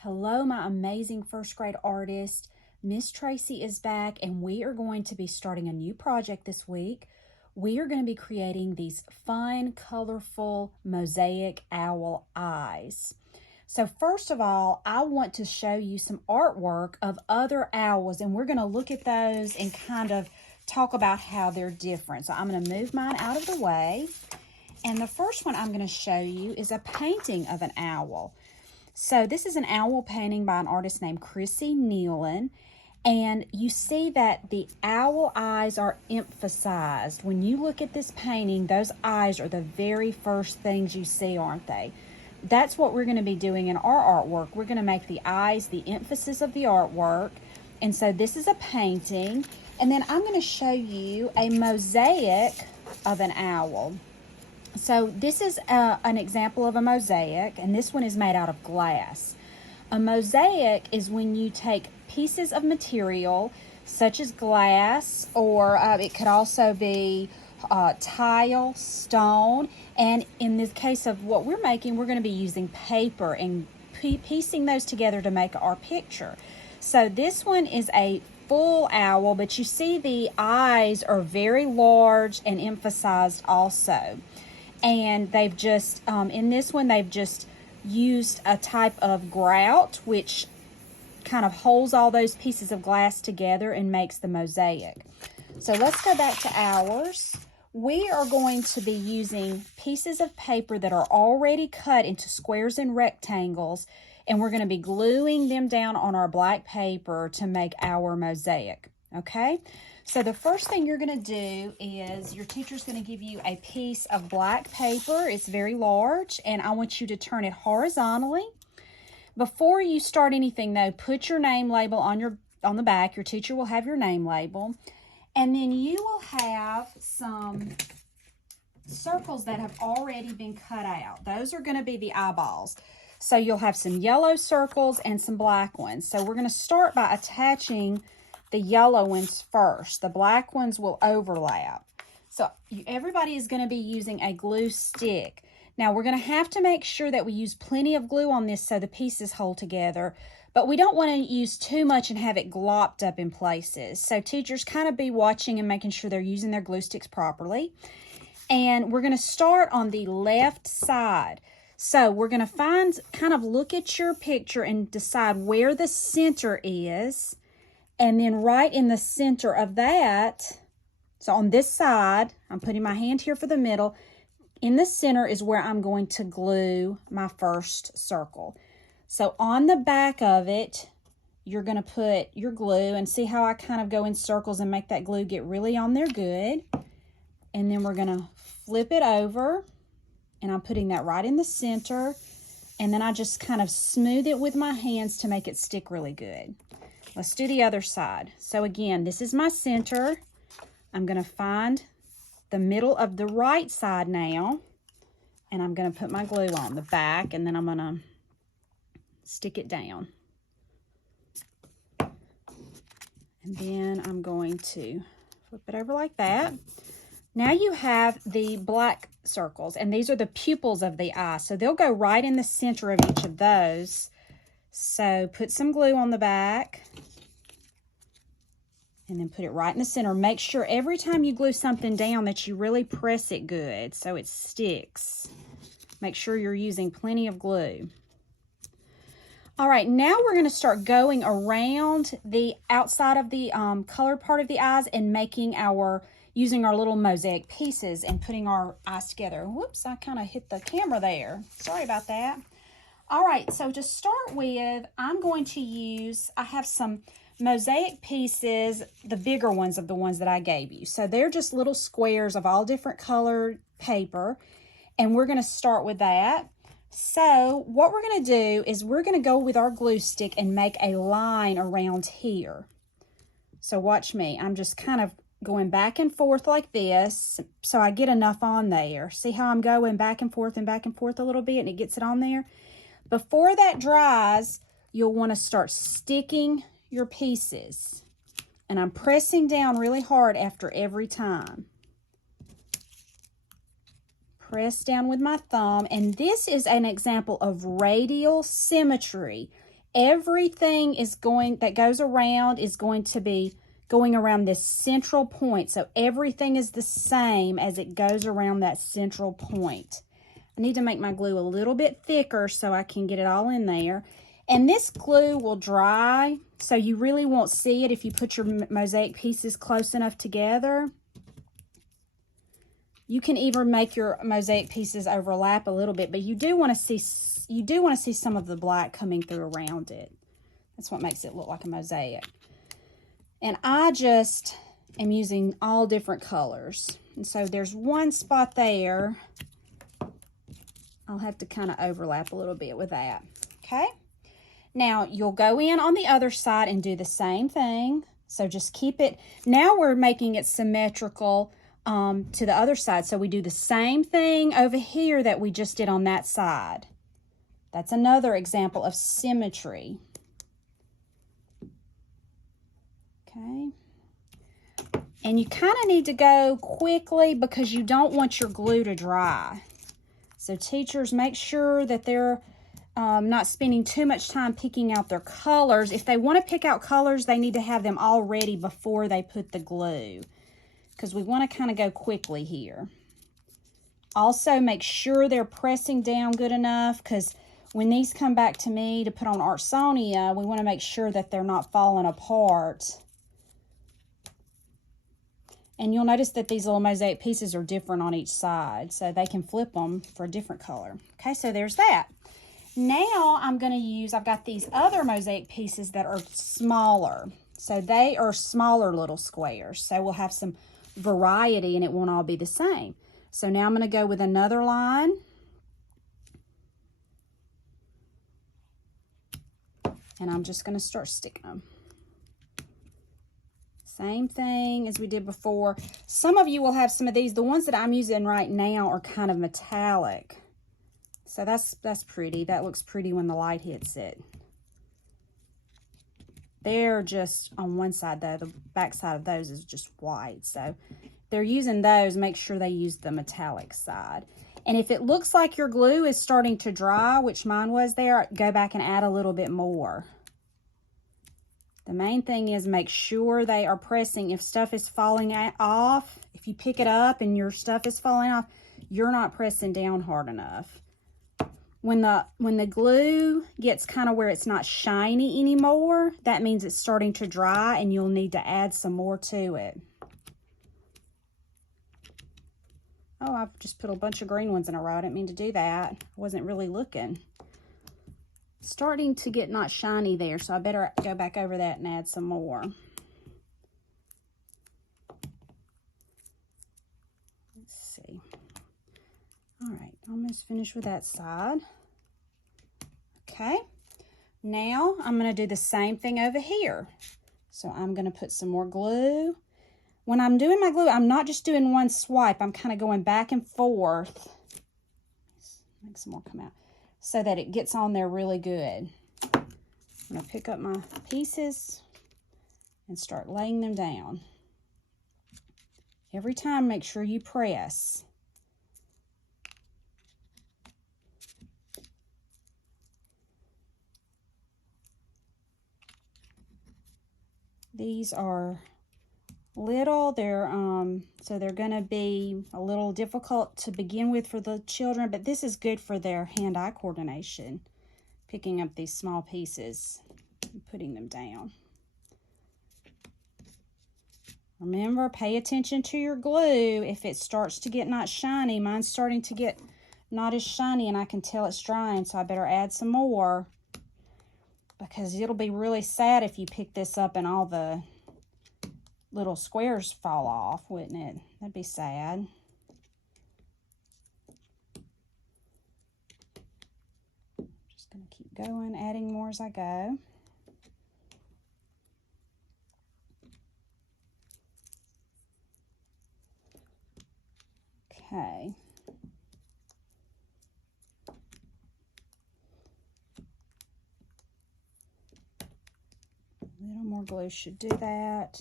Hello, my amazing first grade artist. Miss Tracy is back, and we are going to be starting a new project this week. We are going to be creating these fun, colorful mosaic owl eyes. So first of all, I want to show you some artwork of other owls, and we're going to look at those and kind of talk about how they're different. So I'm going to move mine out of the way. And the first one I'm going to show you is a painting of an owl. So this is an owl painting by an artist named Chrissy Nealon. And you see that the owl eyes are emphasized. When you look at this painting, those eyes are the very first things you see, aren't they? That's what we're going to be doing in our artwork. We're going to make the eyes the emphasis of the artwork. And so this is a painting. And then I'm going to show you a mosaic of an owl. So this is an example of a mosaic, and this one is made out of glass. A mosaic is when you take pieces of material such as glass, or it could also be tile, stone, and in this case of what we're making, we're going to be using paper and piecing those together to make our picture. So this one is a full owl, but you see the eyes are very large and emphasized also. And they've just, in this one, they've just used a type of grout, which kind of holds all those pieces of glass together and makes the mosaic. So let's go back to ours. We are going to be using pieces of paper that are already cut into squares and rectangles, and we're going to be gluing them down on our black paper to make our mosaic, okay? So the first thing you're going to do is your teacher's going to give you a piece of black paper. It's very large, and I want you to turn it horizontally. Before you start anything, though, put your name label on the back. Your teacher will have your name label. And then you will have some circles that have already been cut out. Those are going to be the eyeballs. So you'll have some yellow circles and some black ones. So we're going to start by attaching the yellow ones first. The black ones will overlap. So everybody is going to be using a glue stick. Now we're going to have to make sure that we use plenty of glue on this so the pieces hold together, but we don't want to use too much and have it glopped up in places. So teachers kind of be watching and making sure they're using their glue sticks properly. And we're going to start on the left side. So we're going to kind of look at your picture and decide where the center is. And then right in the center of that, so on this side, I'm putting my hand here for the middle. In the center is where I'm going to glue my first circle. So on the back of it, you're going to put your glue, and see how I kind of go in circles and make that glue get really on there good. And then we're going to flip it over, and I'm putting that right in the center. And then I just kind of smooth it with my hands to make it stick really good. Let's do the other side. So again, this is my center. I'm going to find the middle of the right side now, and I'm going to put my glue on the back, and then I'm going to stick it down. And then I'm going to flip it over like that. Now you have the black circles, and these are the pupils of the eye. So they'll go right in the center of each of those. So put some glue on the back, and then put it right in the center. Make sure every time you glue something down that you really press it good so it sticks. Make sure you're using plenty of glue. All right, now we're going to start going around the outside of the colored part of the eyes and using our little mosaic pieces and putting our eyes together. Whoops, I kind of hit the camera there. Sorry about that. All right, so to start with, I'm going to I have some mosaic pieces, the bigger ones of the ones that I gave you. So they're just little squares of all different colored paper, and we're going to start with that. So what we're going to do is we're going to go with our glue stick and make a line around here. So watch me. I'm just kind of going back and forth like this so I get enough on there. See how I'm going back and forth a little bit, and it gets it on there? Before that dries, you'll want to start sticking your pieces, and I'm pressing down really hard after every time. Press down with my thumb, and this is an example of radial symmetry. everything that goes around is going to be going around this central point. So everything is the same as it goes around that central point. I need to make my glue a little bit thicker so I can get it all in there. And this glue will dry, so you really won't see it if you put your mosaic pieces close enough together. You can even make your mosaic pieces overlap a little bit, but you do want to see some of the black coming through around it. That's what makes it look like a mosaic. And I just am using all different colors. And so there's one spot there. I'll have to kind of overlap a little bit with that. Okay. Now you'll go in on the other side and do the same thing. So just keep it. Now we're making it symmetrical to the other side. So we do the same thing over here that we just did on that side. That's another example of symmetry. Okay. And you kind of need to go quickly because you don't want your glue to dry. So teachers, make sure that they're not spending too much time picking out their colors. If they want to pick out colors, they need to have them all ready before they put the glue, because we want to kind of go quickly here. Also, make sure they're pressing down good enough, because when these come back to me to put on Artsonia, we want to make sure that they're not falling apart. And you'll notice that these little mosaic pieces are different on each side, so they can flip them for a different color. Okay, so there's that. Now I'm going to use, I've got these other mosaic pieces that are smaller. So they are smaller little squares. So we'll have some variety and it won't all be the same. So now I'm going to go with another line. And I'm just going to start sticking them. Same thing as we did before. Some of you will have some of these. The ones that I'm using right now are kind of metallic. So that's pretty. That looks pretty when the light hits it. They're just on one side though. The back side of those is just white. So they're using those. Make sure they use the metallic side. And if it looks like your glue is starting to dry, which mine was there, go back and add a little bit more. The main thing is make sure they are pressing. If stuff is falling off, if you pick it up and your stuff is falling off, you're not pressing down hard enough. When the glue gets kind of where it's not shiny anymore, that means it's starting to dry and you'll need to add some more to it. Oh, I've just put a bunch of green ones in a row. I didn't mean to do that. I wasn't really looking. Starting to get not shiny there, so I better go back over that and add some more. Let's see. All right, almost finished with that side. Okay, now I'm going to do the same thing over here. So I'm going to put some more glue. When I'm doing my glue, I'm not just doing one swipe. I'm kind of going back and forth. Make some more come out so that it gets on there really good. I'm going to pick up my pieces and start laying them down. Every time, make sure you press. These are little, so they're going to be a little difficult to begin with for the children, but this is good for their hand-eye coordination. Picking up these small pieces and putting them down. Remember, pay attention to your glue. If it starts to get not shiny, mine's starting to get not as shiny and I can tell it's drying, so I better add some more. Because it'll be really sad if you pick this up and all the little squares fall off, wouldn't it? That'd be sad. Just going to keep going, adding more as I go. Okay. A little more glue should do that.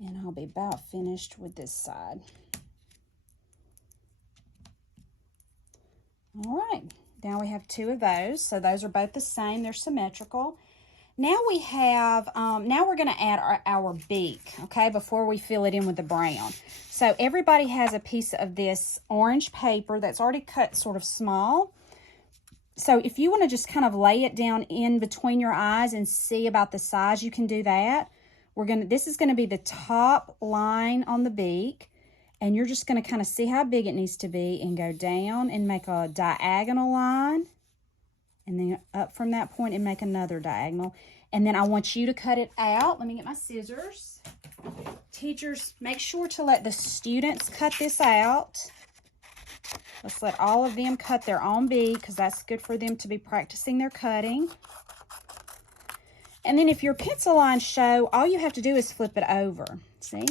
And I'll be about finished with this side. All right, Now we have 2 of those. So those are both the same. They're symmetrical. Now we have, now we're going to add our beak, okay, before we fill it in with the brown. So everybody has a piece of this orange paper that's already cut sort of small. So if you want to just kind of lay it down in between your eyes and see about the size, you can do that. This is going to be the top line on the beak, and you're just going to kind of see how big it needs to be and go down and make a diagonal line. And then up from that point and make another diagonal. And then I want you to cut it out. Let me get my scissors. Teachers, make sure to let the students cut this out. Let's let all of them cut their own beak because that's good for them to be practicing their cutting. And then if your pencil lines show, all you have to do is flip it over. See?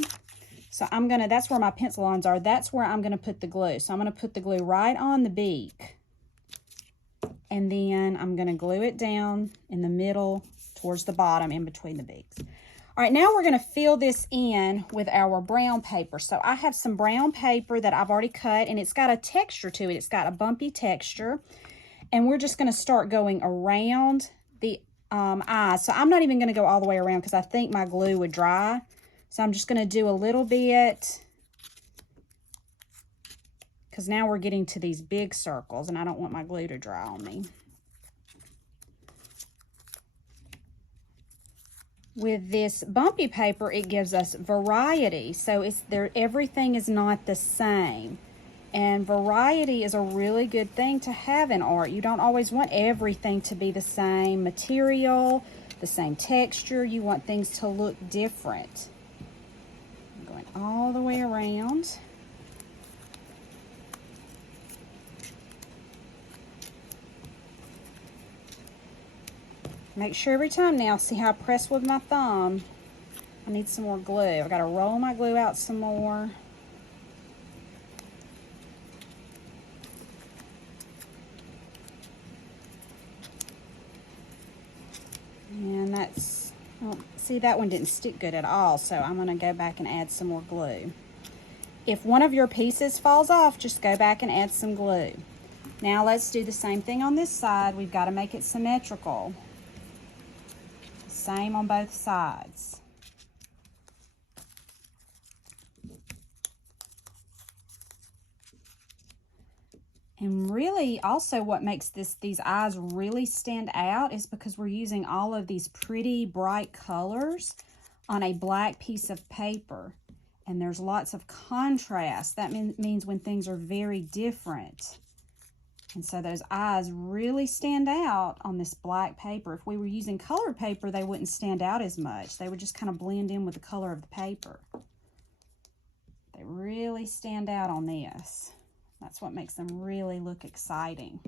So that's where my pencil lines are. That's where I'm gonna put the glue. So I'm gonna put the glue right on the beak. And then I'm going to glue it down in the middle towards the bottom in between the beaks. All right, now we're going to fill this in with our brown paper. So I have some brown paper that I've already cut, and it's got a texture to it. It's got a bumpy texture. And we're just going to start going around the eyes. So I'm not even going to go all the way around because I think my glue would dry. So I'm just going to do a little bit, because now we're getting to these big circles and I don't want my glue to dry on me. With this bumpy paper, it gives us variety. So everything is not the same. And variety is a really good thing to have in art. You don't always want everything to be the same material, the same texture. You want things to look different. I'm going all the way around. Make sure every time now, see how I press with my thumb? I need some more glue. I've got to roll my glue out some more. And see, that one didn't stick good at all, so I'm going to go back and add some more glue. If one of your pieces falls off, just go back and add some glue. Now let's do the same thing on this side. We've got to make it symmetrical. Same on both sides. And really also what makes these eyes really stand out is because we're using all of these pretty bright colors on a black piece of paper. And there's lots of contrast. That means when things are very different. And so those eyes really stand out on this black paper. If we were using colored paper, they wouldn't stand out as much. They would just kind of blend in with the color of the paper. They really stand out on this. That's what makes them really look exciting.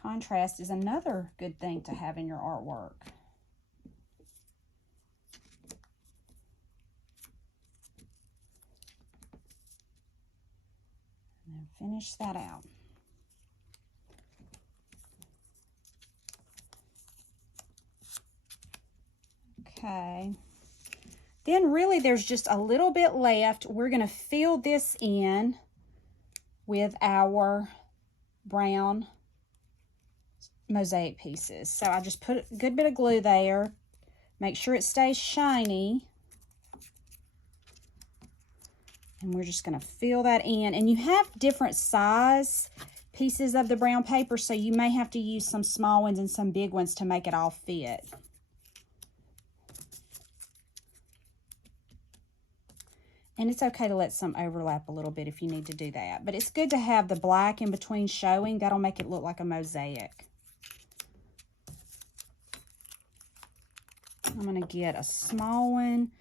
Contrast is another good thing to have in your artwork. And finish that out. Okay. Then really there's just a little bit left. We're going to fill this in with our brown mosaic pieces. So I just put a good bit of glue there. Make sure it stays shiny. And we're just going to fill that in. And you have different size pieces of the brown paper, so you may have to use some small ones and some big ones to make it all fit. And it's okay to let some overlap a little bit if you need to do that. But it's good to have the black in between showing. That'll make it look like a mosaic. I'm going to get a small one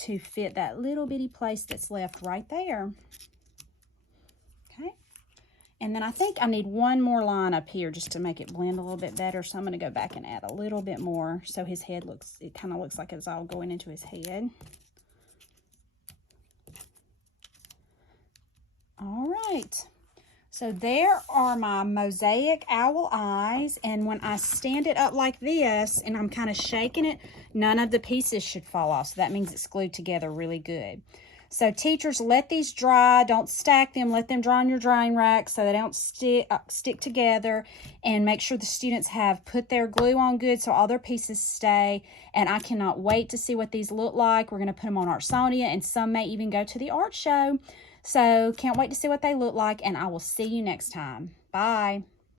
to fit that little bitty place that's left right there. Okay. And then I think I need one more line up here just to make it blend a little bit better. So I'm going to go back and add a little bit more so his head it kind of looks like it's all going into his head. All right. So there are my mosaic owl eyes, and when I stand it up like this and I'm kind of shaking it, none of the pieces should fall off. So that means it's glued together really good. So teachers, let these dry. Don't stack them. Let them dry on your drying rack so they don't stick together. And make sure the students have put their glue on good so all their pieces stay. And I cannot wait to see what these look like. We're going to put them on Artsonia, and some may even go to the art show. So can't wait to see what they look like, and I will see you next time. Bye.